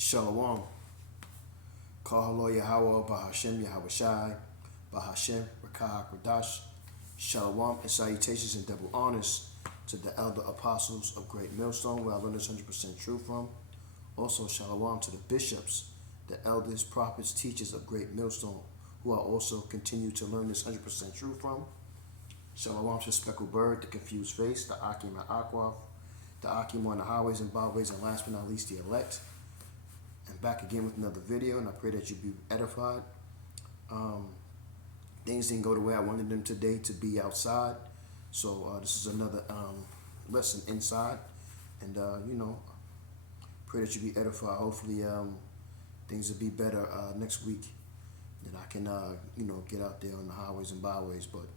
Shalom. Kahalo Yahweh Bahashem Yahawashi Bahashem Rakah Radash. Shalom and salutations and double honors to the elder apostles of Great Millstone, where I learned this 100% truth from. Also, shalom to the bishops, the elders, prophets, teachers of Great Millstone, who I also continue to learn this 100% truth from. Shalom to Speckled Bird, the Confused Face, the Akim and Aquaf, the Akim on the highways and byways, and last but not least, the elect. And back again with another video, and I pray that you be edified. Things didn't go the way I wanted them today to be outside, so this is another lesson inside, and pray that you be edified. Hopefully things will be better next week, that I can get out there on the highways and byways. But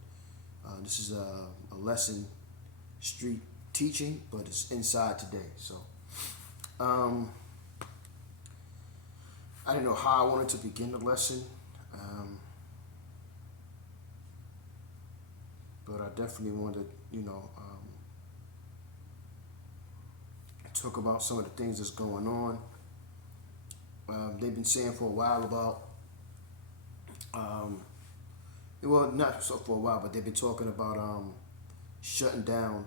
this is a lesson, street teaching, but it's inside today. So I didn't know how I wanted to begin the lesson, but I definitely wanted to talk about some of the things that's going on. They've been saying for a while about well, not so for a while, but they've been talking about shutting down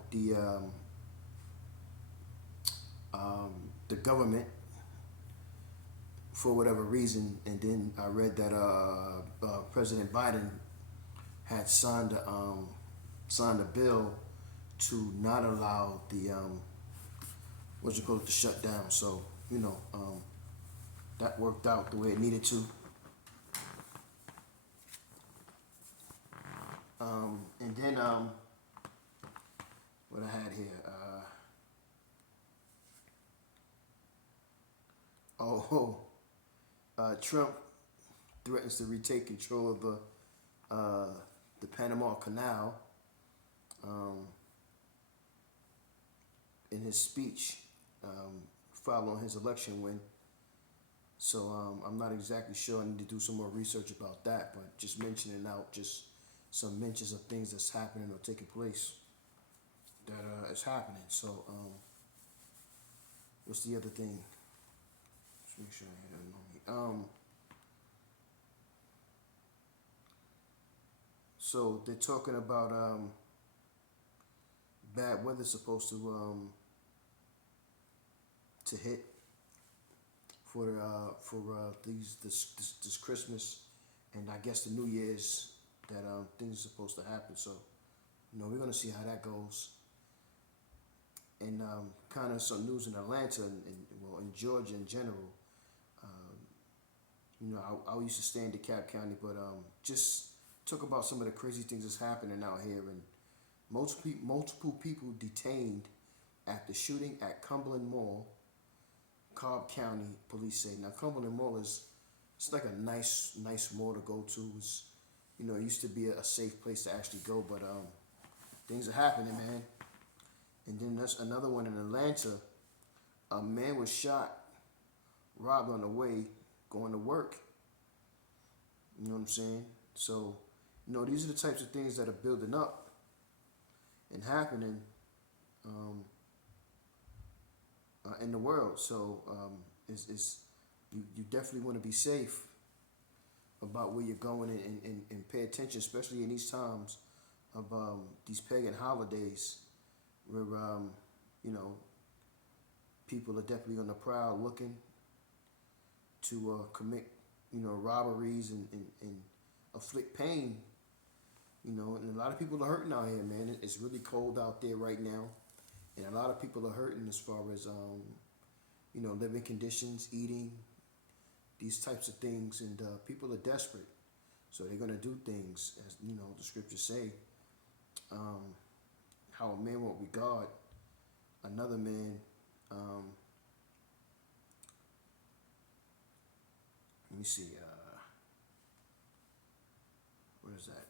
the government for whatever reason. And then I read that President Biden had signed a bill to not allow the to shut down. So that worked out the way it needed to. And then what I had here, Trump threatens to retake control of the Panama Canal in his speech following his election win. So I'm not exactly sure. I need to do some more research about that, but just mentioning out just some mentions of things that's happening or taking place that is happening. So what's the other thing? Let's make sure I hit it on me. So they're talking about bad weather supposed to hit for this Christmas, and I guess the New Year's, that things are supposed to happen. So we're gonna see how that goes. And kind of some news in Atlanta and in Georgia in general. I used to stay in DeKalb County, but just talk about some of the crazy things that's happening out here, and multiple people detained after shooting at Cumberland Mall. Cobb County police say. Now Cumberland Mall it's like a nice mall to go to. It used to be a safe place to actually go, but things are happening, man. And then there's another one in Atlanta. A man was shot, robbed on the way going to work. You know what I'm saying? So, these are the types of things that are building up and happening in the world. So, you definitely want to be safe about where you're going, and pay attention, especially in these times of these pagan holidays, where people are definitely on the prowl looking to commit robberies and afflict pain. And a lot of people are hurting out here, man. It's really cold out there right now, and a lot of people are hurting as far as living conditions, eating, these types of things, and people are desperate, so they're gonna do things, as the scriptures say. How a man won't regard another man. Let me see. Where is that?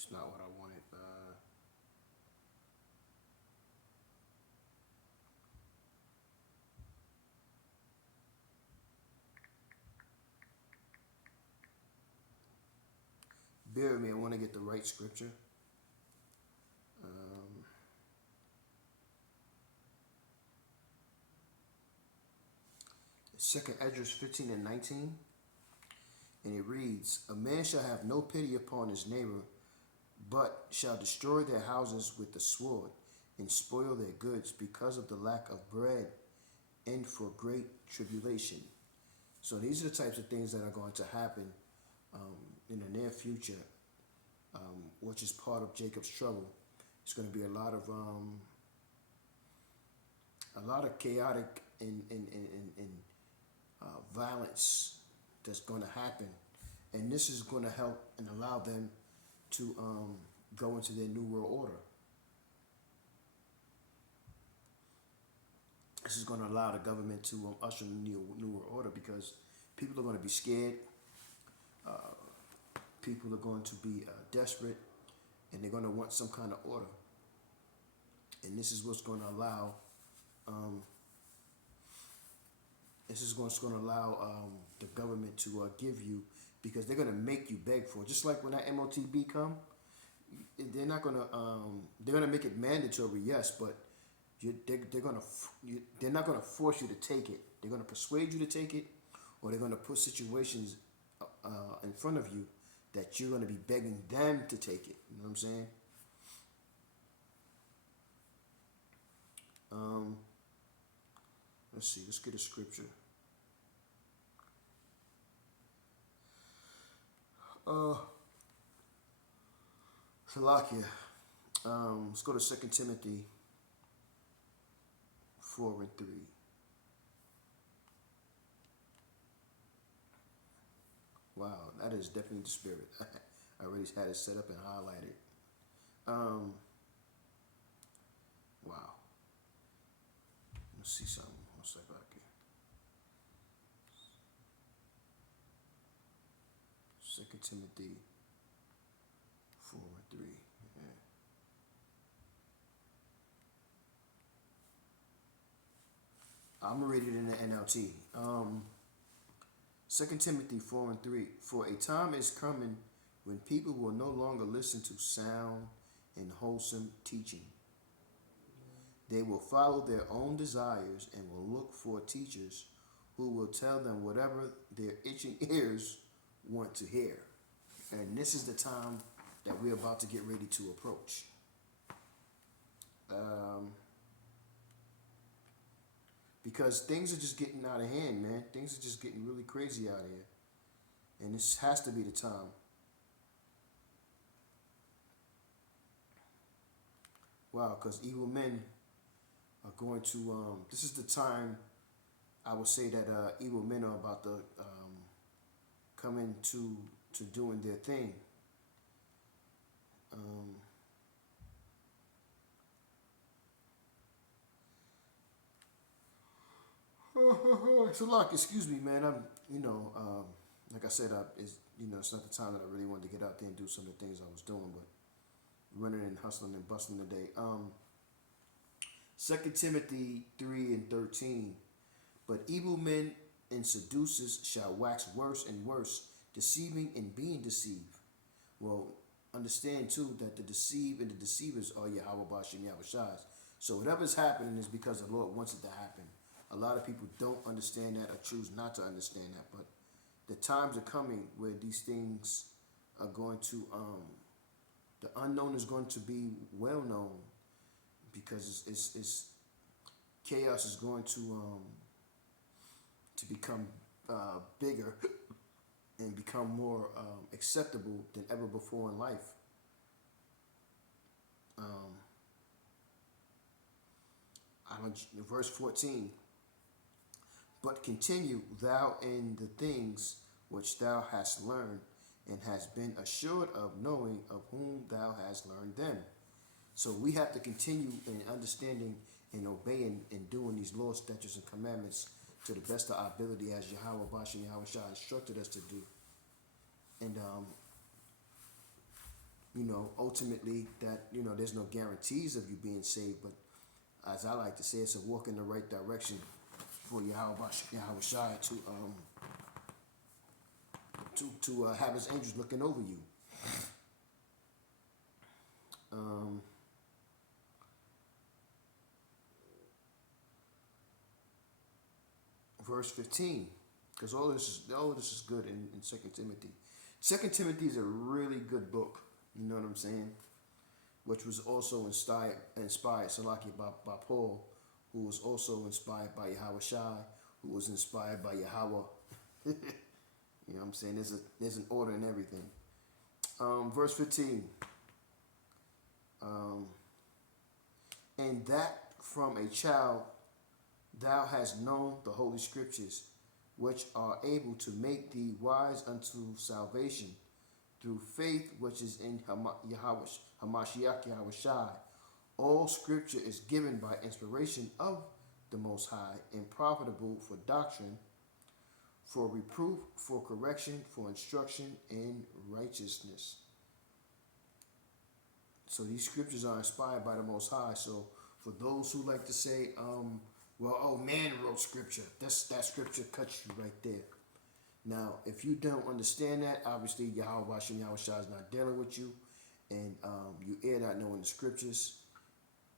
It's not what I wanted. Bear with me. I want to get the right scripture. Um, Second Esdras 15 and 19. And it reads, "A man shall have no pity upon his neighbor, but shall destroy their houses with the sword, and spoil their goods because of the lack of bread and for great tribulation." So these are the types of things that are going to happen in the near future, which is part of Jacob's trouble. It's going to be a lot of chaotic and violence that's going to happen, and this is going to help and allow them to go into their new world order. This is going to allow the government to usher in the new world order because people are going to be scared. People are going to be desperate, and they're going to want some kind of order. And this is what's going to allow. This is what's going to allow the government to give you, because they're going to make you beg for it. Just like when that MOTB come, they're not going to. They're going to make it mandatory, yes, but they're not going to force you to take it. They're going to persuade you to take it, or they're going to put situations in front of you that you're going to be begging them to take it. You know what I'm saying? Let's see. Let's get a scripture. Salakia. Let's go to 2 Timothy 4 and 3. Wow, that is definitely the spirit. I already had it set up and highlighted. Wow. Let's see something. What's that back here? 2 Timothy 4 and 3. Yeah. I'm going to read it in the NLT. 2 Timothy 4 and 3. "For a time is coming when people will no longer listen to sound and wholesome teaching. They will follow their own desires and will look for teachers who will tell them whatever their itching ears want to hear." And this is the time that we're about to get ready to approach. Because things are just getting out of hand, man. Things are just getting really crazy out here. And this has to be the time. Wow, because evil men are going to, this is the time I would say that evil men are about to come into doing their thing. So, like, excuse me, man. Like I said, it's not the time that I really wanted to get out there and do some of the things I was doing, but running and hustling and bustling today. 2 Timothy 3 and 13. "But evil men and seducers shall wax worse and worse, deceiving and being deceived." Well, understand too that the deceived and the deceivers are Yahweh Bashim Yahushai. So whatever's happening is because the Lord wants it to happen. A lot of people don't understand that or choose not to understand that, but the times are coming where these things are going to, the unknown is going to be well known, because it's chaos is going to become bigger and become more acceptable than ever before in life. Verse 14. "But continue thou in the things which thou hast learned, and hast been assured of, knowing of whom thou hast learned them." So we have to continue in understanding and obeying and doing these laws, statutes, and commandments to the best of our ability, as Yahweh Bashim Yahushua instructed us to do. And ultimately that, there's no guarantees of you being saved, but as I like to say, it's a walk in the right direction for Yahweh Shai to have his angels looking over you. Verse 15, because all of this is good in Second Timothy. Second Timothy is a really good book. You know what I'm saying? Which was also inspired Salaki by Paul, who was also inspired by Yahweh Shai, who was inspired by Yahweh. You know what I'm saying? There's an order in everything. Verse 15. And that from a child thou hast known the holy scriptures, which are able to make thee wise unto salvation through faith which is in Hamashiach Yahweh Shai. All scripture is given by inspiration of the Most High and profitable for doctrine, for reproof, for correction, for instruction in righteousness. So these scriptures are inspired by the Most High. So for those who like to say, man wrote scripture, that scripture cuts you right there. Now, if you don't understand that, obviously Yahweh Shai is not dealing with you, and you air not knowing the scriptures,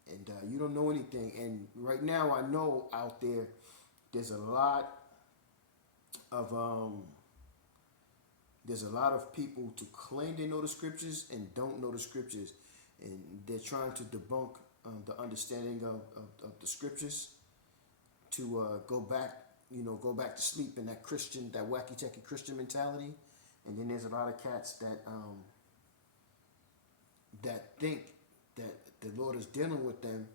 and you don't know anything. And right now, I know out there, there's a lot of people to claim they know the scriptures and don't know the scriptures, and they're trying to debunk the understanding of the scriptures to go back to sleep in that wacky techie Christian mentality. And then there's a lot of cats that think that the Lord is dealing with them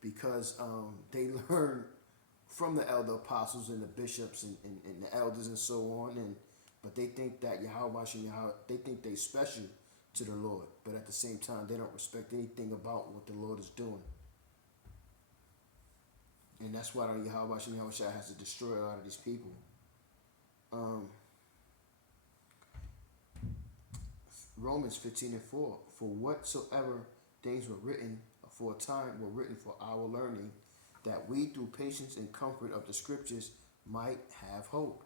because they learn from the elder apostles and the bishops and the elders and so on, but they think that they think they special to the Lord, but at the same time they don't respect anything about what the Lord is doing. And that's why Yahweh Shai has to destroy a lot of these people. Romans 15:4. For whatsoever things were written for a time were written for our learning, that we through patience and comfort of the scriptures might have hope.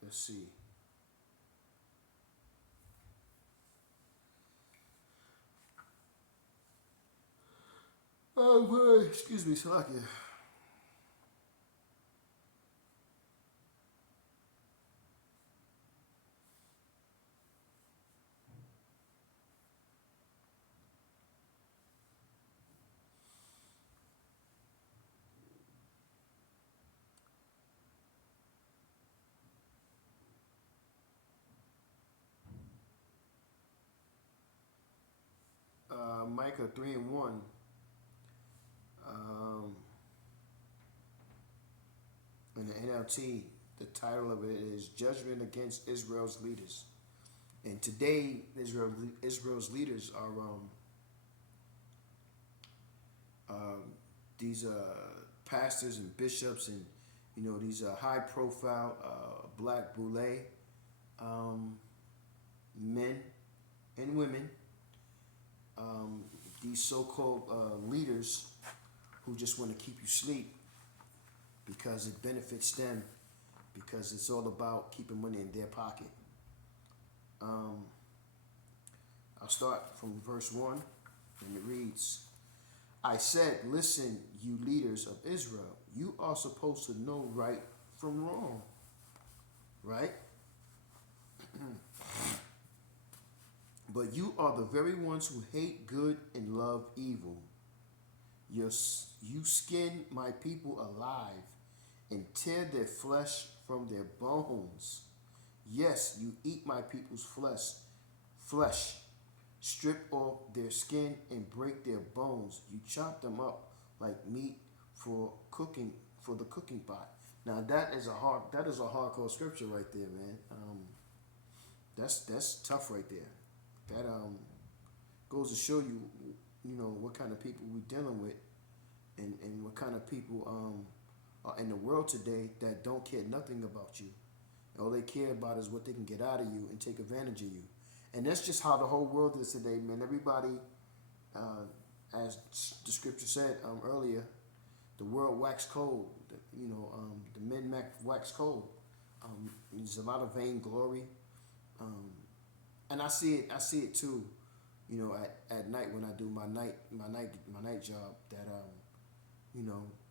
Let's see. Oh, excuse me, Salakia. Micah 3:1. In the NLT, the title of it is Judgment Against Israel's Leaders. And today, Israel's leaders are these pastors and bishops and these high-profile black boule men and women. These so-called leaders who just want to keep you asleep because it benefits them, because it's all about keeping money in their pocket. I'll start from verse 1, and it reads, I said, listen, you leaders of Israel, you are supposed to know right from wrong, right? But you are the very ones who hate good and love evil. You skin my people alive and tear their flesh from their bones. Yes, you eat my people's flesh, strip off their skin and break their bones. You chop them up like meat for the cooking pot. Now that is a hardcore scripture right there, man. That's tough right there. That goes to show you, you know, what kind of people we're dealing with, and what kind of people are in the world today that don't care nothing about you. All they care about is what they can get out of you and take advantage of you. And that's just how the whole world is today, man. Everybody, as the scripture said earlier, the world waxed cold. The men wax cold. There's a lot of vainglory, and I see it. I see it too. You know, at night when I do my night job. That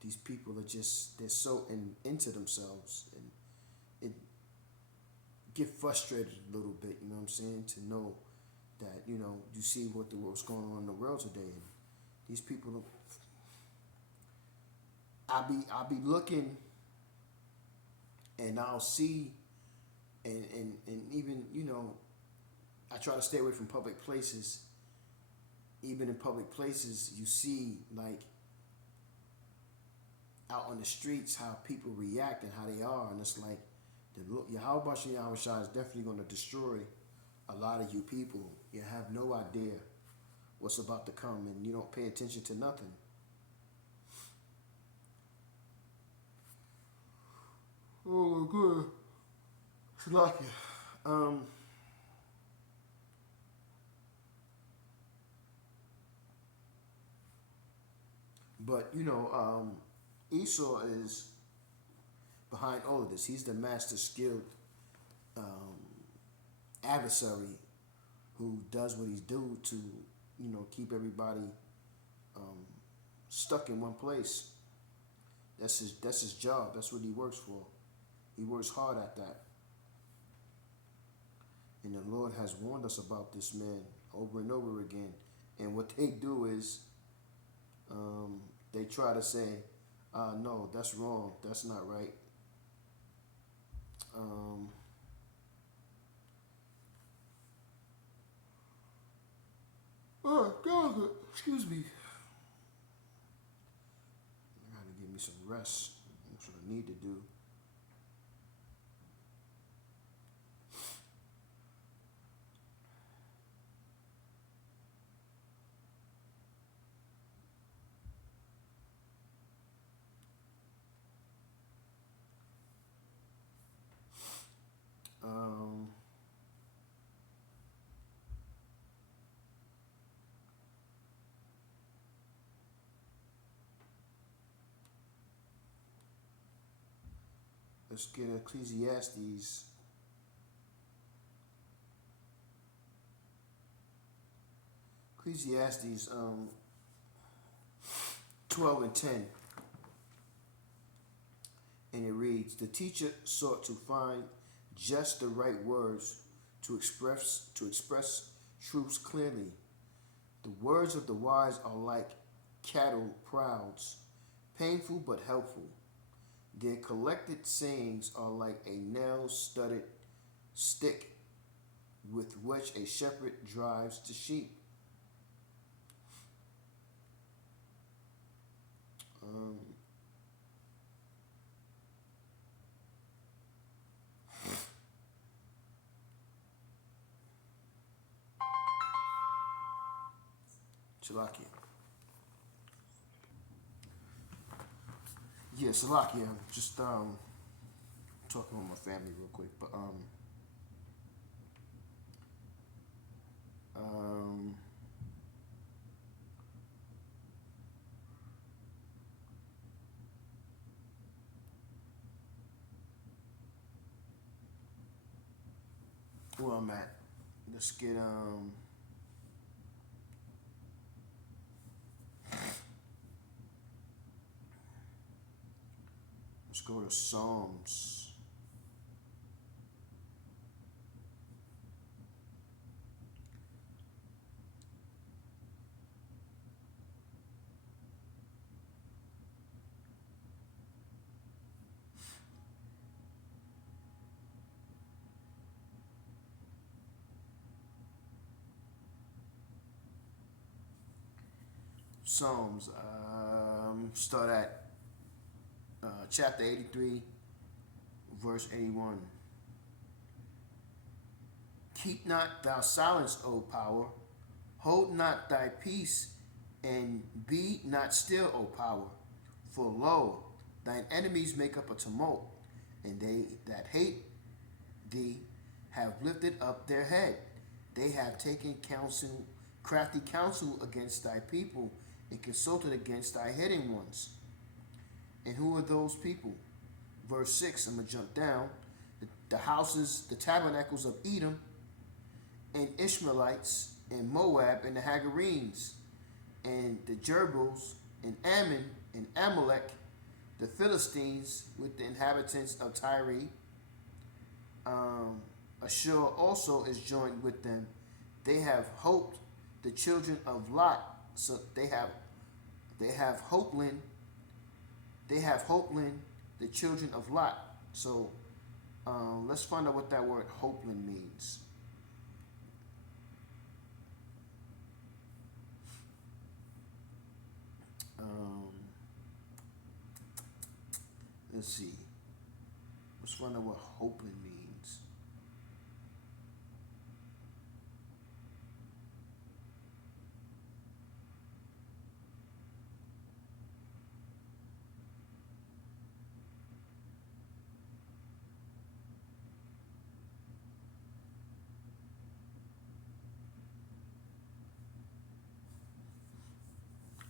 these people are just they're so into themselves, and it get frustrated a little bit. You know what I'm saying? To know that you see what's going on in the world today, and these people are, I'll be looking, and I'll see, and even I try to stay away from public places. Even in public places, you see, like, out on the streets, how people react and how they are, and it's like Yahweh Shai is definitely going to destroy a lot of you people. You have no idea what's about to come, and you don't pay attention to nothing. Oh my god. Salakia. But Esau is behind all of this. He's the master skilled um, adversary who does what he's due to, keep everybody um, stuck in one place. That's his job. That's what he works for. He works hard at that. And the Lord has warned us about this man over and over again. And what they do is they try to say, no, that's wrong. That's not right. Oh, God, excuse me. I gotta give me some rest. That's what I need to do. Um, let's get Ecclesiastes. Ecclesiastes 12 and 10. And it reads, the teacher sought to find just the right words to express truths clearly. The words of the wise are like cattle prouds, painful but helpful. Their collected sayings are like a nail-studded stick with which a shepherd drives the sheep. Um, Salakia. Yeah, Salakia. Just talking with my family real quick, but um, where I'm at. Let's get let's go to Psalms. Start at chapter 83, verse 81. Keep not thou silence, O power. Hold not thy peace, and be not still, O power. For lo, thine enemies make up a tumult, and they that hate thee have lifted up their head. They have taken counsel, crafty counsel against thy people, and consulted against thy hidden ones. And who are those people? Verse 6, I'm going to jump down. The houses, the tabernacles of Edom, and Ishmaelites, and Moab, and the Hagarenes, and the Jerbils, and Ammon, and Amalek, the Philistines with the inhabitants of Tyre. Ashur also is joined with them. They have hoped the children of Lot. So they have Hopeland. They have Hopeland, the children of Lot. So let's find out what that word Hopeland means. Let's see. Let's find out what Hopeland means.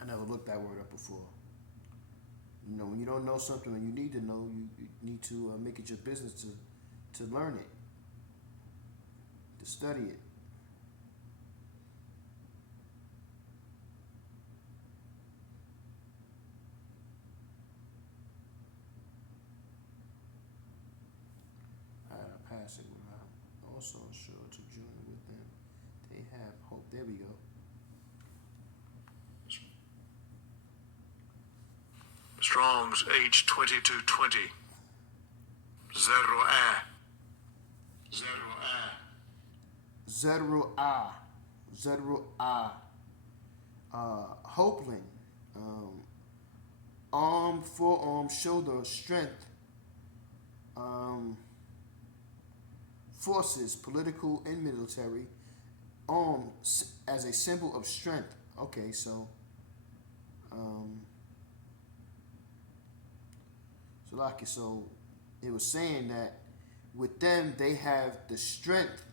I never looked that word up before. You know, when you don't know something and you need to know, you need to make it your business to learn it, to study it. I pass it without also sure to join with them. They have hope. There we go. Strong's H2220. Zeruah. Zeruah. Hopeland. Arm, forearm, shoulder, strength. Forces, political and military. Arm as a symbol of strength. Okay, so so it was saying that with them they have the strength.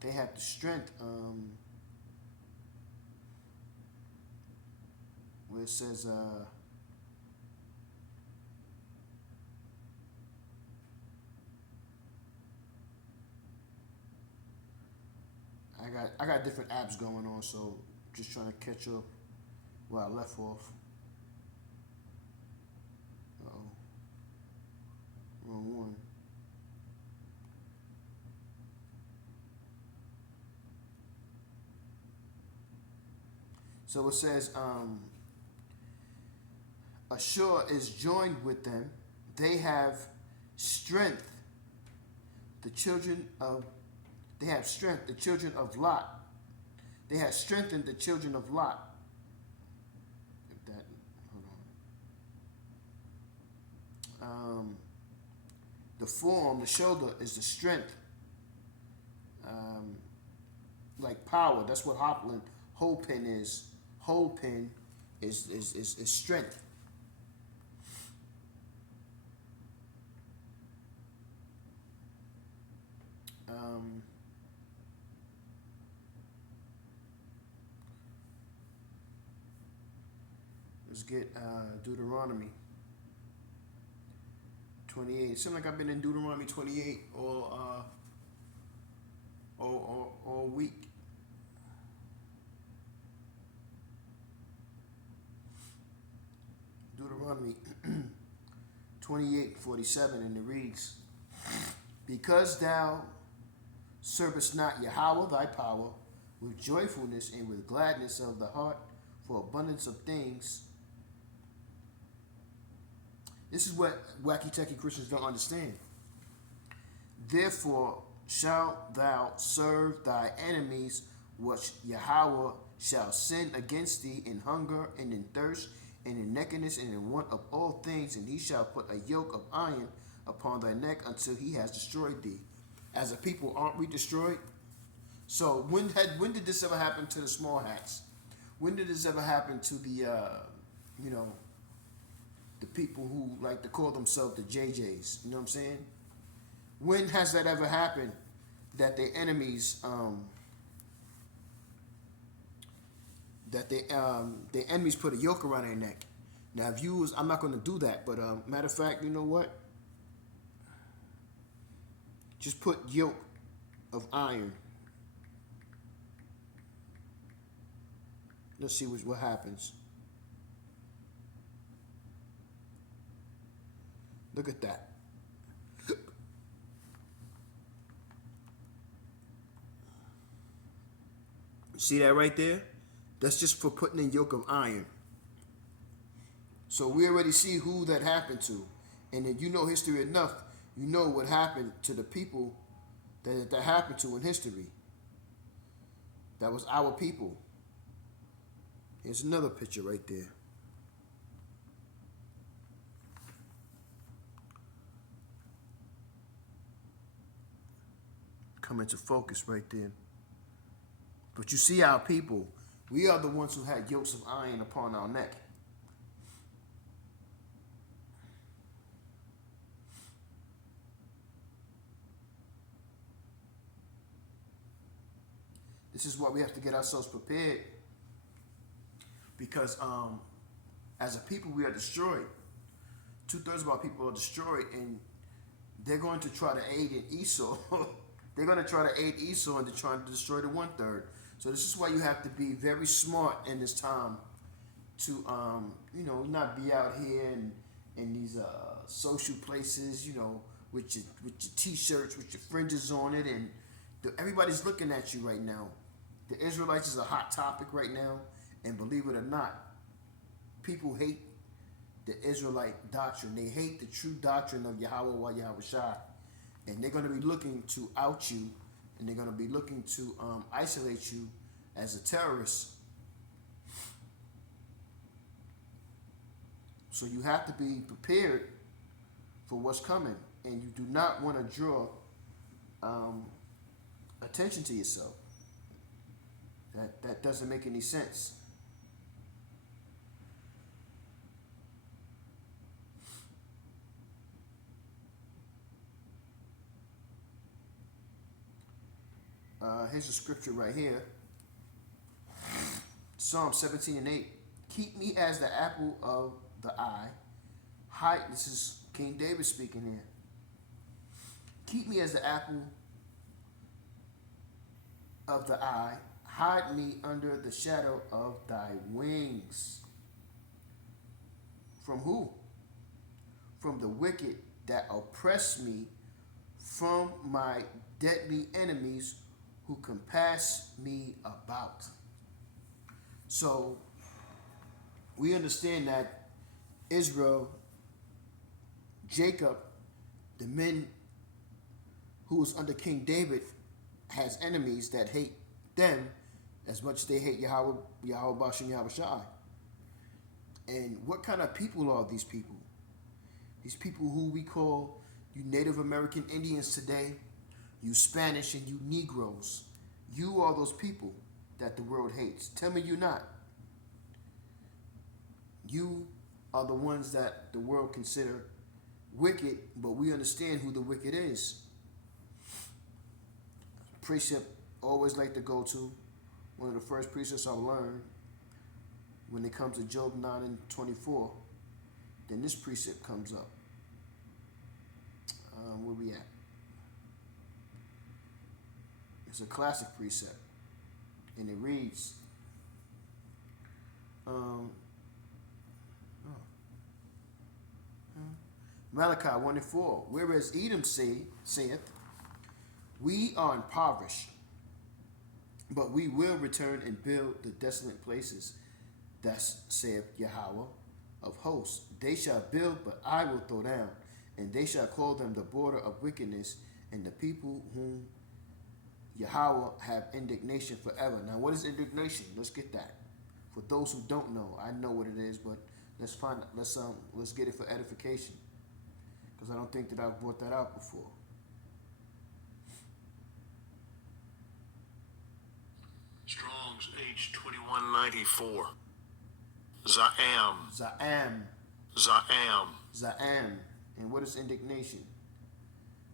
They have the strength. Where it says I got different apps going on, so just trying to catch up where I left off. Uh-oh. Wrong one. So it says, Ashur is joined with them. They have strength. They have strength, the children of Lot. They have strengthened the children of Lot. The forearm, the shoulder is the strength. Like power. That's what Hopeland is. Hopeland is strength. Let's get Deuteronomy 28. It seems like I've been in Deuteronomy 28 all week. Deuteronomy 28:47, and it reads, because thou servest not Yahweh thy power with joyfulness and with gladness of the heart for abundance of things. This is what wacky techie Christians don't understand. Therefore shalt thou serve thy enemies, which Yahweh shall send against thee in hunger and in thirst and in nakedness and in want of all things, and he shall put a yoke of iron upon thy neck until he has destroyed thee. As a people, aren't we destroyed? So when did this ever happen to the small hats? When did this ever happen to the the people who like to call themselves the JJs? You know what I'm saying? When has that ever happened that their enemies their enemies put a yoke around their neck? Now, if you was, I'm not going to do that, but matter of fact, you know what? Just put yoke of iron. Let's see what happens. Look at that. See that right there? That's just for putting in yoke of iron. So we already see who that happened to. And if you know history enough, you know what happened to the people that happened to in history. That was our people. Here's another picture right there. Come into focus right there. But you see our people, we are the ones who had yokes of iron upon our neck. This is why we have to get ourselves prepared. Because as a people, we are destroyed. 2/3 of our people are destroyed, and they're going to try to aid in Esau. They're going to try to aid Esau into trying to destroy the 1/3. So this is why you have to be very smart in this time to, not be out here in these social places, with your t-shirts, with your fringes on it, and everybody's looking at you right now. The Israelites is a hot topic right now, and believe it or not, people hate the Israelite doctrine. They hate the true doctrine of Yahweh Yahweh Shai, and they're going to be looking to out you, and they're going to be looking to isolate you as a terrorist. So you have to be prepared for what's coming, and you do not want to draw attention to yourself. That doesn't make any sense. Here's a scripture right here. Psalm 17:8. Keep me as the apple of the eye. This is King David speaking here. Keep me as the apple of the eye. Hide me under the shadow of thy wings. From who? From the wicked that oppress me, from my deadly enemies who compass me about. So we understand that Israel, Jacob, the men who was under King David, has enemies that hate them as much as they hate Yahweh Bashem Yahweh Shai. And what kind of people are these people? These people who we call you Native American Indians today, you Spanish and you Negroes. You are those people that the world hates. Tell me you're not. You are the ones that the world consider wicked, but we understand who the wicked is. Precept always like to go to, one of the first precepts I learned when it comes to Job 9:24, then this precept comes up. Where we at? It's a classic precept, and it reads, Malachi 1:4, whereas Edom saith, we are impoverished, but we will return and build the desolate places. Thus saith Yahweh of hosts. They shall build, but I will throw down, and they shall call them the border of wickedness, and the people whom Yahweh have indignation forever. Now, what is indignation? Let's get that. For those who don't know, I know what it is, but Let's find. Let's get it for edification, because I don't think that I've brought that out before. Strong's H2194. Za'am. Za'am. Za'am. Za'am. And what is indignation?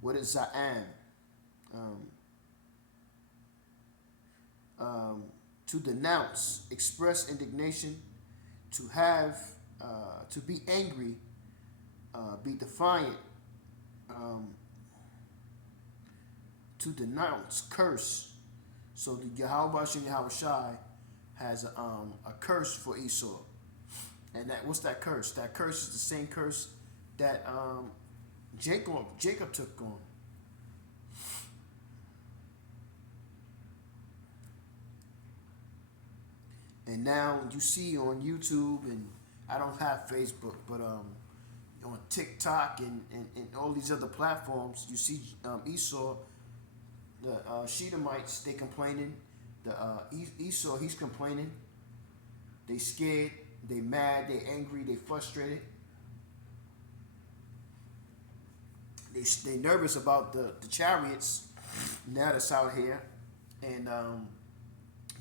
What is Za'am? To denounce, express indignation, to have, to be angry, be defiant, to denounce, curse. So the Yahweh Bashem Yahweh Shai has a curse for Esau. And what's that curse? That curse is the same curse that Jacob took on. And now you see on YouTube, and I don't have Facebook, but on TikTok and all these other platforms, you see Esau, the Shedemites, they complaining. The Esau, he's complaining. They scared, they mad, they angry, they frustrated. They nervous about the chariots now that's out here, and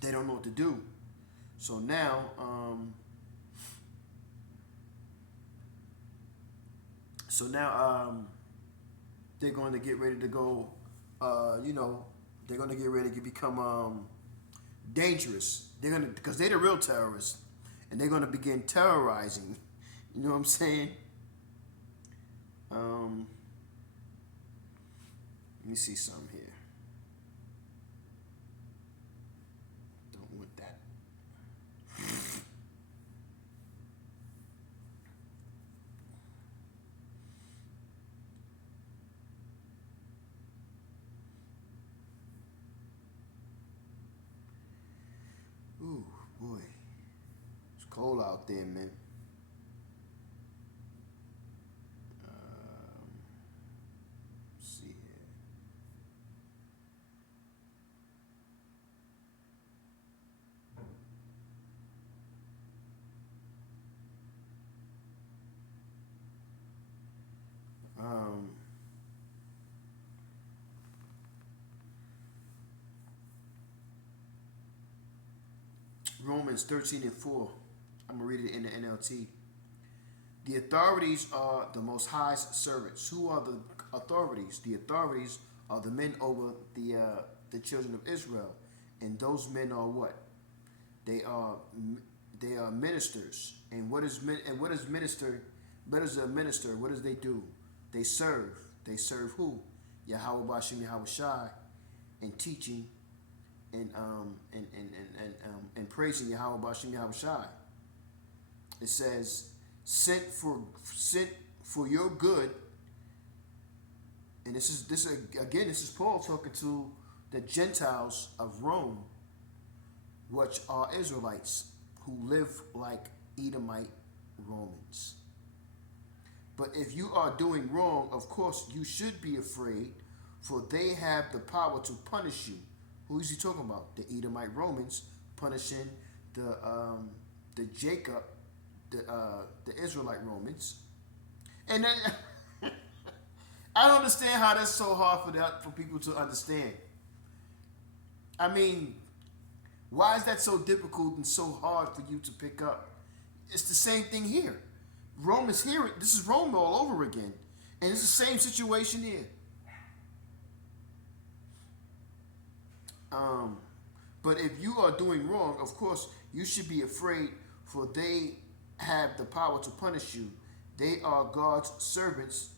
they don't know what to do. So now, they're going to get ready to go. They're going to get ready to become dangerous. Because they're the real terrorists, and they're going to begin terrorizing. You know what I'm saying? Let me see something here. Don't want that. Ooh, boy. It's cold out there, man. Let's see here. Romans 13:4. I'm going to read it in the NLT. The authorities are the Most High's servants. Who are the authorities? The authorities are the men over the children of Israel. And those men are what? They are ministers. And what is minister? What is a minister? What does they do? They serve. They serve who? Yahweh Bashem Yahweh Shai, and teaching and praising Yahweh Bashem Yahweh Shai. It says, sent for your good. And this is Paul talking to the Gentiles of Rome, which are Israelites who live like Edomite Romans. But if you are doing wrong, of course you should be afraid, for they have the power to punish you. Who is he talking about? The Edomite Romans punishing the Jacob, the Israelite Romans. And then, I don't understand how that's so hard for people to understand. I mean, why is that so difficult and so hard for you to pick up? It's the same thing here. Rome is here. This is Rome all over again. And it's the same situation here. But if you are doing wrong, of course, you should be afraid, for they have the power to punish you. They are God's servants,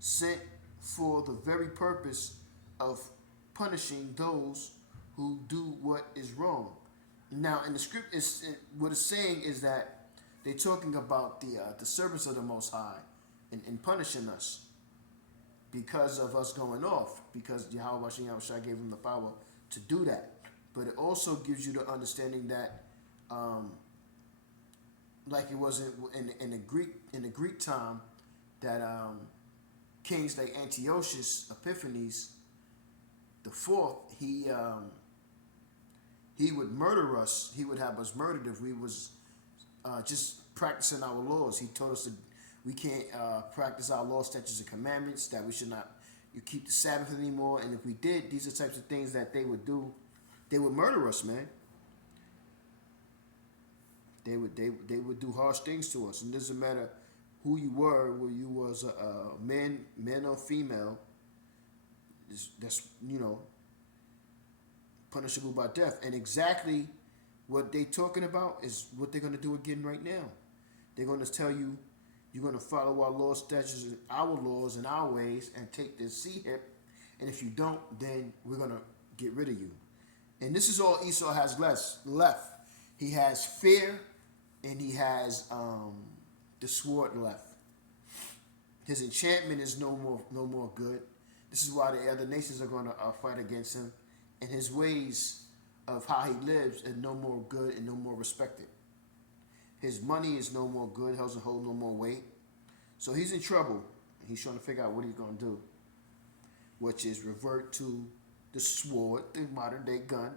sent for the very purpose of punishing those who do what is wrong. Now, in the script, what it's saying is that they're talking about the servants of the Most High and punishing us because of us going off, because Yahweh Shai gave them the power to do that. But it also gives you the understanding that, like it was in the Greek time, that kings like Antiochus Epiphanes the fourth, he would murder us. He would have us murdered if we was just practicing our laws. He told us that we can't practice our law, statutes, and commandments, that we should not you keep the Sabbath anymore. And if we did, these are types of things that they would do. They would murder us, man. They would do harsh things to us. And it doesn't matter who you were, whether you was a man or female. That's punishable by death. And exactly what they talking about is what they're going to do again right now. They're going to tell you, you're going to follow our laws, statutes, and our laws and our ways, and take this sea hip. And if you don't, then we're going to get rid of you. And this is all Esau has left. He has fear, and he has the sword left. His enchantment is no more good. This is why the other nations are going to fight against him. And his ways of how he lives are no more good and no more respected. His money is no more good, doesn't hold no more weight. So he's in trouble. He's trying to figure out what he's going to do, which is revert to the sword, the modern day gun,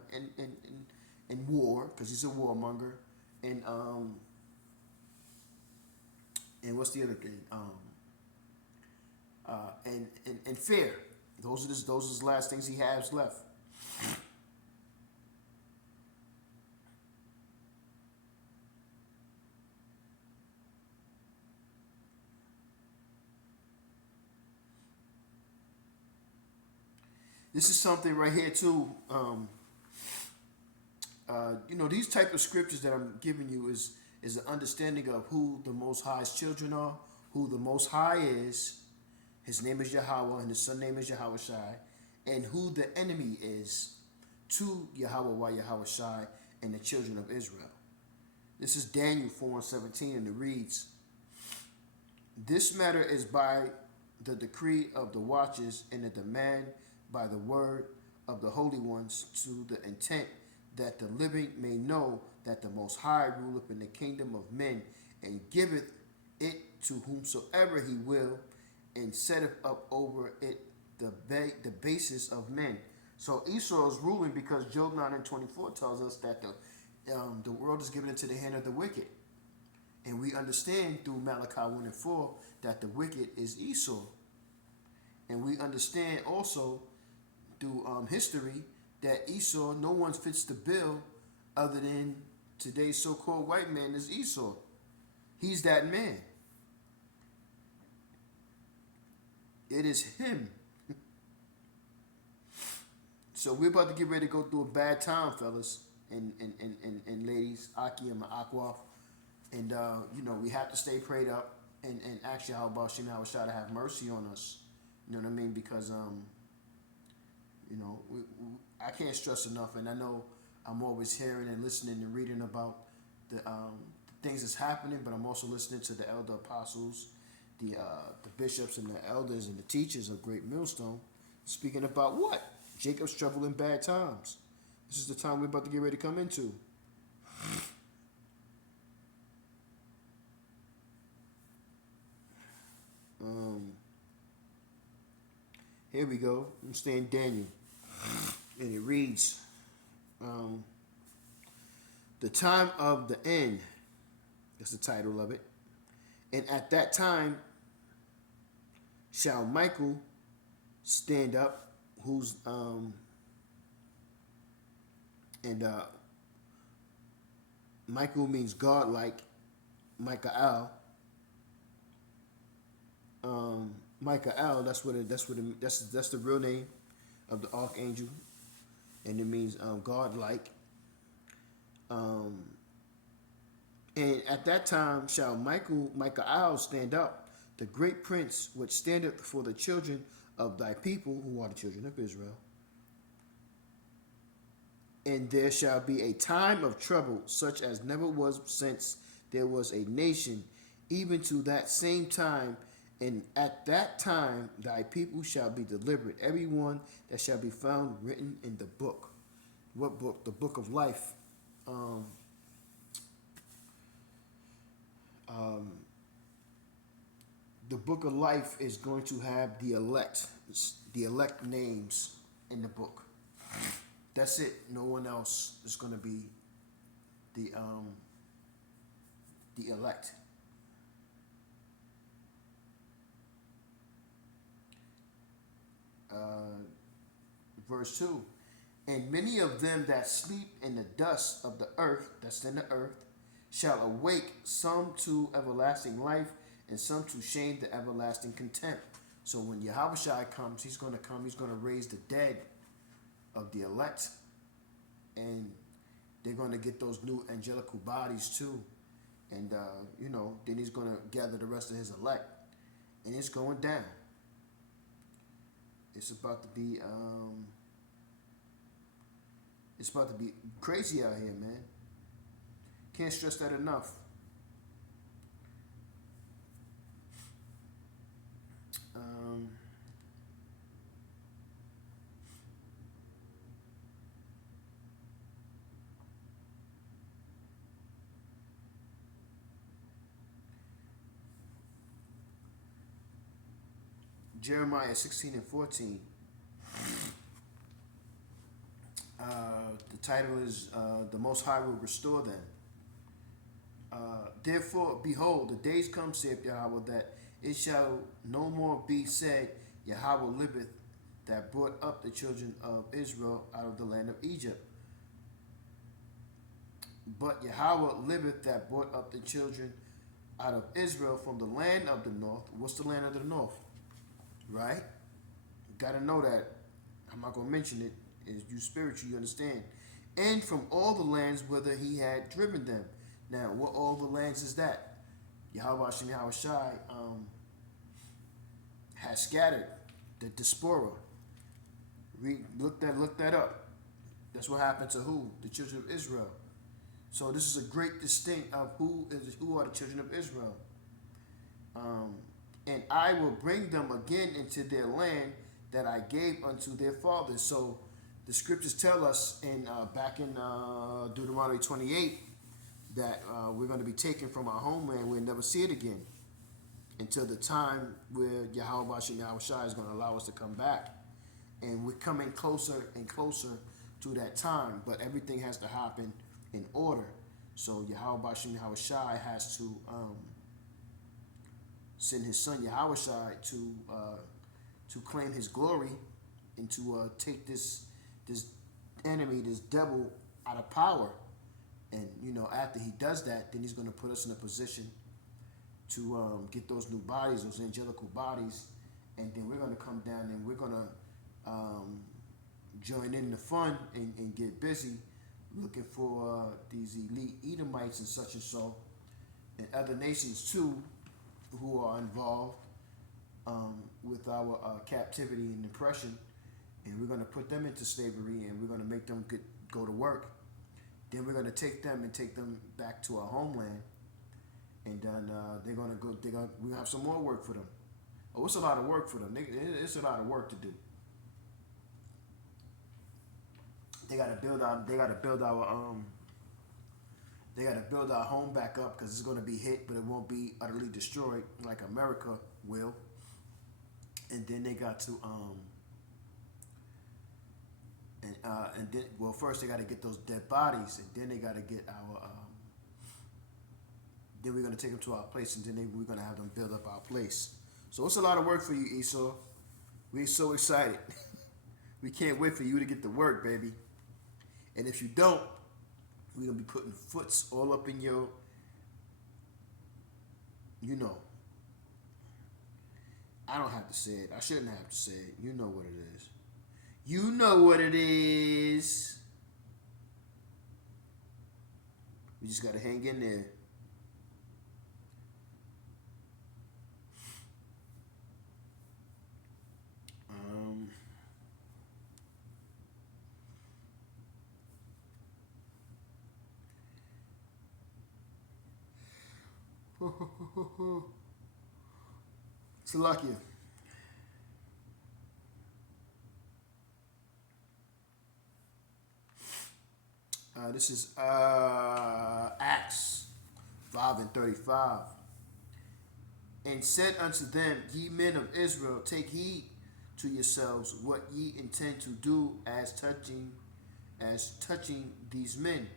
and war, because he's a warmonger. And what's the other thing? And fear. Those are his last things he has left. This is something right here too. These type of scriptures that I'm giving you is an understanding of who the Most High's children are, who the Most High is. His name is Yahweh, and his son name is Yahweh Shai, and who the enemy is to Yahweh Shai and the children of Israel. This is Daniel 4:17, and it reads, "This matter is by the decree of the watchers and the demand by the word of the holy ones, to the intent that the living may know that the Most High ruleth in the kingdom of men, and giveth it to whomsoever he will, and setteth up over it the basis of men." So Esau is ruling because Job 9:24 tells us that the world is given into the hand of the wicked. And we understand through Malachi 1:4 that the wicked is Esau. And we understand also through history that Esau, no one fits the bill other than today's so-called white man is Esau. He's that man. It is him. So we're about to get ready to go through a bad time, fellas and ladies, Aki and Ma'akwa. And we have to stay prayed up and ask Yahweh Shem Shai to have mercy on us. You know what I mean? Because I can't stress enough, and I know I'm always hearing and listening and reading about the things that's happening, but I'm also listening to the elder apostles, the bishops and the elders and the teachers of Great Millstone, speaking about what? Jacob's trouble in bad times. This is the time we're about to get ready to come into. Here we go. I'm staying Daniel. And it reads, "The time of the end," that's the title of it. "And at that time shall Michael stand up," who's Michael means God-like, Michael. Michael, that's the real name of the archangel, and it means God-like. And at that time shall Michael stand up, the great prince which standeth for the children of thy people, who are the children of Israel. And there shall be a time of trouble, such as never was since there was a nation, even to that same time. And at that time thy people shall be delivered, every one that shall be found written in the book." What book? The book of life. The book of life is going to have the elect names in the book. That's it. No one else is going to be the elect. Verse 2. And many of them that sleep in the dust of the earth, that's in the earth, shall awake, some to everlasting life, and some to shame the everlasting contempt. So when Yahushua comes, he's going to raise the dead of the elect, and they're going to get those new angelical bodies too. And, then he's going to gather the rest of his elect, and it's going down. It's about to be crazy out here, man. Can't stress that enough. Jeremiah 16 and 14. The title is The Most High Will Restore Them. Therefore, behold, the days come, saith Yahweh, that it shall no more be said, Yahweh liveth, that brought up the children of Israel out of the land of Egypt. But Yahweh liveth, that brought up the children out of Israel from the land of the north. What's the land of the north? Right? You got to know that. I'm not going to mention it. As you spiritual, you understand. And from all the lands whither he had driven them. Now, what all the lands is that? Yahweh Shem Yahweh Shai has scattered the diaspora. Look that up. That's what happened to who? The children of Israel. So this is a great distinct of who are the children of Israel. And I will bring them again into their land that I gave unto their fathers. So the scriptures tell us back in Deuteronomy 28 that we're going to be taken from our homeland. We'll never see it again until the time where Yahweh Shem Yahweh Shai is going to allow us to come back. And we're coming closer and closer to that time. But everything has to happen in order. So Yahweh Shem Yahweh Shai has to send his son Yahweh Shai to claim his glory and to take this enemy, this devil, out of power. And after he does that, then he's going to put us in a position to get those new bodies, those angelical bodies, and then we're going to come down and we're going to join in the fun and get busy looking for these elite Edomites and such and so, and other nations too, who are involved with our captivity and oppression, and we're going to put them into slavery, and we're going to make them go to work. Then we're going to take them back to our homeland, and then they're going to go. We have some more work for them. Oh, it's a lot of work for them. It's a lot of work to do. They got to build our home back up, because it's going to be hit, but it won't be utterly destroyed like America will. And then they got to first they got to get those dead bodies, and then they got to get our then we're going to take them to our place, and then we're going to have them build up our place. So it's a lot of work for you, Esau. We're so excited. We can't wait for you to get to work, baby. And if you don't, we're going to be putting foots all up in your, I don't have to say it. I shouldn't have to say it. You know what it is. You know what it is. We just got to hang in there. Salakia. This is Acts 5 and 35. And said unto them, ye men of Israel, take heed to yourselves what ye intend to do as touching these men.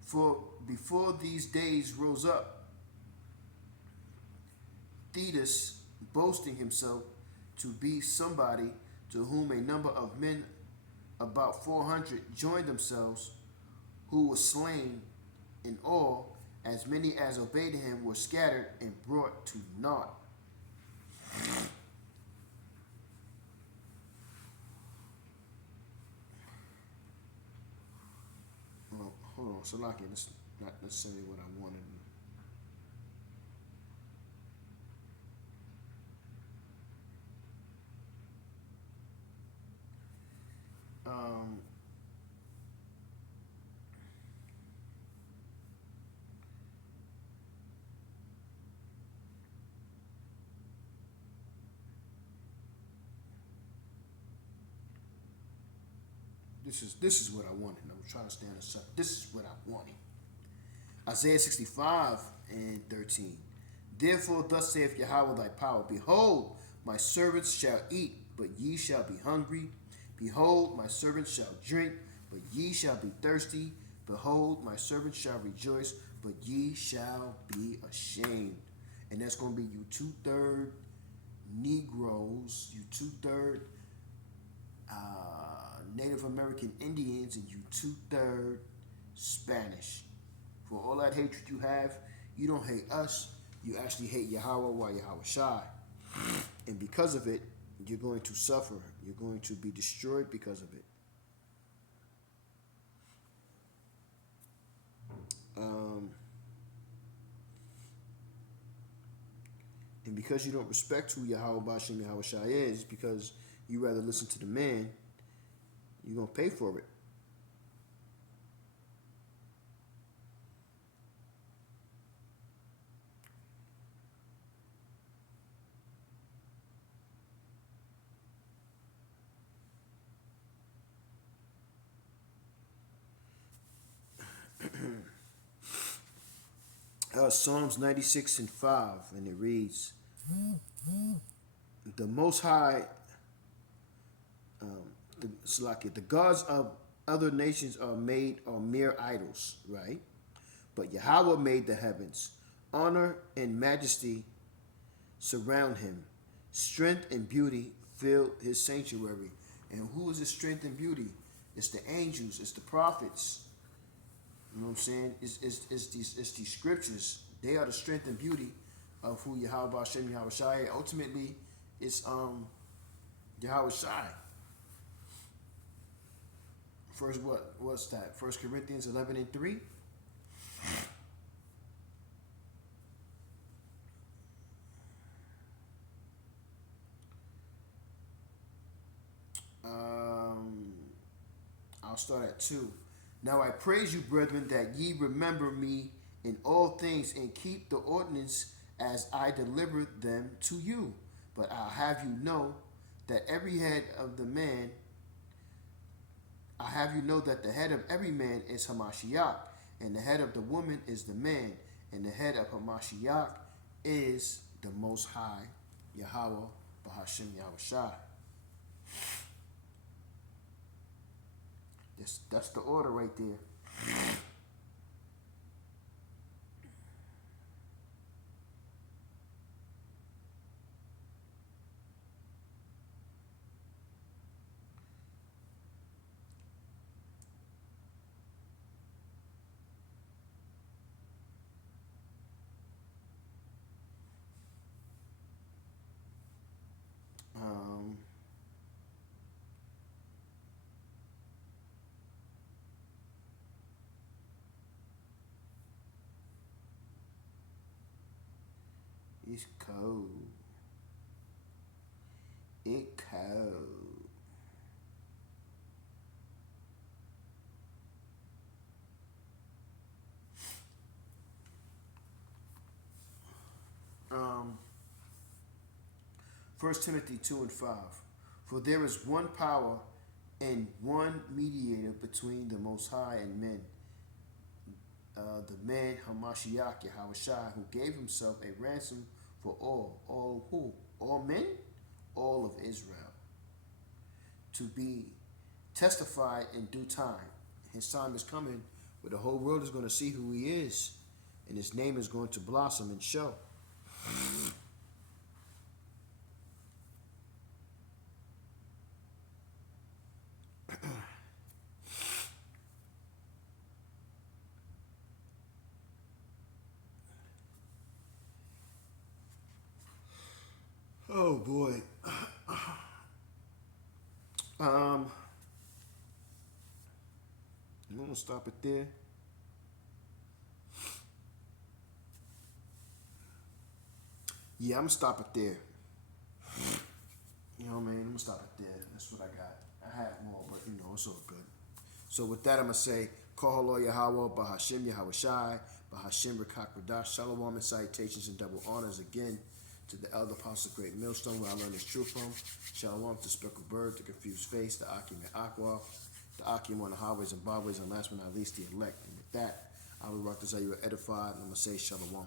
For before these days rose up, Thetis, boasting himself to be somebody, to whom a number of men, about 400, joined themselves, who were slain. In all, as many as obeyed him were scattered and brought to naught. Well, hold on, Salaki, that's not necessarily what I wanted. Um, this is what I wanted. I'm trying to stand this up. This is what I wanted. Isaiah 65 and 13. Therefore, thus saith Yahweh thy power, behold, my servants shall eat, but ye shall be hungry. Behold, my servants shall drink, but ye shall be thirsty. Behold, my servants shall rejoice, but ye shall be ashamed. And that's going to be you two-third Negroes, you two-third Native American Indians, and you two-third Spanish. For all that hatred you have, you don't hate us, you actually hate Yahweh while Yahweh Shai. And because of it, you're going to suffer. You're going to be destroyed because of it. And because you don't respect who Yahweh Bashem Yahweh Shai is, because you rather listen to the man, you're going to pay for it. Psalms 96 and 5, and it reads, the Most High, the gods of other nations are mere idols, right? But Yahweh made the heavens. Honor and majesty surround him. Strength and beauty fill his sanctuary. And who is the strength and beauty? It's the angels, it's the prophets. You know what I'm saying? It's these scriptures. They are the strength and beauty of who Yahweh Hashem Yahweh Shai. Ultimately, it's Yahweh Shai. First, what's that? 1 Corinthians 11 and 3. I'll start at 2. Now I praise you, brethren, that ye remember me in all things and keep the ordinance as I delivered them to you. But I'll have you know that every head of the man, I have you know that the head of every man is Hamashiach, and the head of the woman is the man, and the head of Hamashiach is the Most High, Yahweh, Bahashem Yahweh Shai. That's the order right there. It's cold. It cold. Um, 1 Timothy 2 and 5. For there is one power and one mediator between the Most High and men, the man Hamashiach Yahweh Shai, who gave himself a ransom for all who? All men? All of Israel. To be testified in due time. His time is coming where the whole world is going to see who he is, and his name is going to blossom and show. Oh boy. I'm gonna stop it there. Yeah, I'm gonna stop it there. You know what I mean? I'm gonna stop it there. That's what I got. I had more, but you know, it's all good. So with that, I'm gonna say, Kohalo Yahweh, Bahashim Yahweh Shai, Bahashim Rakak Radash, Shalom and salutations and double honors again to the elder apostle Great Millstone, where I learned this truth from. Shalom to Speckled Bird, the Confused Face, the Akim and Aqua, the Akim on the highways and byways, and last but not least, the elect. And with that, I will rock this how you were edified, and I'm gonna say Shalom.